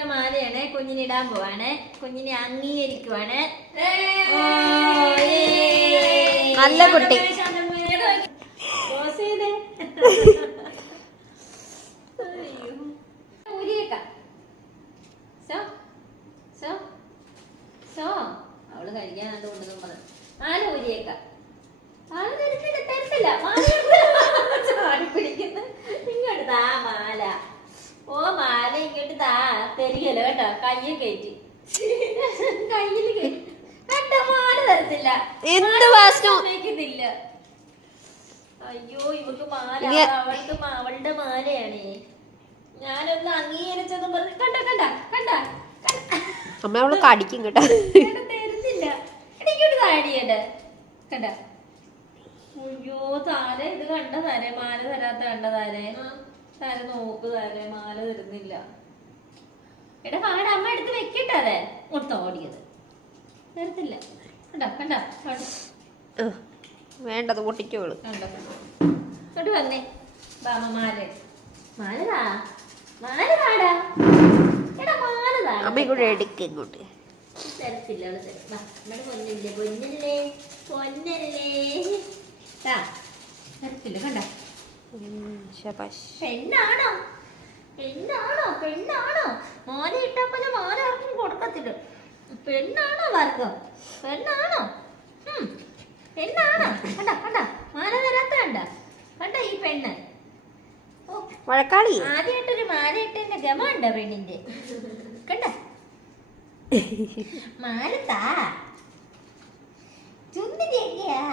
ഷോക്കുട്ടിയുടെ മാലയാണ്. കുഞ്ഞിന് ഇടാൻ പോവാണ്. കുഞ്ഞിനെ അംഗീകരിക്കുവാണ്. നല്ല കുട്ടി. അവള് കഴിക്കാൻ കൊണ്ടുവന്നത് മാല ഊരിയേക്ക. ആള് തരത്തില്ല. പിടിക്കുന്ന ഇങ്ങോട്ട് താ മാല. ഓ മാല ഇങ്ങോട്ട് താ. തരികല്ലോ കേട്ടോ. കയ്യിൽ കയറ്റി കയ്യിൽ കയറ്റി കേട്ടോ. മാല തരത്തില്ല. എന്ത് വാസനയില്ല. അയ്യോ ഇവക്ക് മാല അവളുടെ മാലയാണേ. ഞാനൊന്ന് അംഗീകരിച്ചെന്ന് പറഞ്ഞു. കണ്ട അമ്മ അവള് കടിക്കും കേട്ടോ. തരുന്നില്ല. ഇടയ്ക്കോട്ട് താടിയണ്ട് കണ്ട. അയ്യോ താര ഇത് കണ്ട താര മാല തരാത്ത കണ്ട താരെ. താര നോക്ക് താരെ മാല തരുന്നില്ല. എടാ പാട അമ്മ എടുത്ത് വെക്കട്ടെ. അതെ ഓടിയത് തരത്തില്ല. കണ്ട വേണ്ടത് പൊട്ടിക്കോളൂ. ഇങ്ങോട്ട് വന്നേ ബാമ. മാലതാ എടാ മാലതാ. അമ്മ ഇങ്ങോട്ട് എടുക്ക. ഇങ്ങോട്ട് തരത്തില്ല. നമ്മുടെ പൊന്നല്ലേ തരത്തില്ല. കണ്ട പെണ്ണാണോ മാല ഇട്ടപ്പോ മാല ആർക്കും കൊടുക്കത്തില്ല. പെണ്ണാണോ വർഗം? പെണ്ണാണോ? കണ്ട മാല തരാത്ത കണ്ട ഈ പെണ്ണ്. വഴക്കാളി. ആദ്യമായിട്ടൊരു മാല ഇട്ടതിന്റെ ഗമ ഉണ്ടോ പെണ്ണിന്റെ? കണ്ട മാല താ. ചുണ്ടിരിക്കയാ.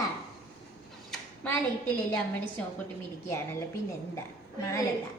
മാല ഇട്ടില്ല അമ്മയുടെ ഷോക്കൊട്ട് മിരിക്കുകയാണല്ലോ. പിന്നെന്താ മാല താ.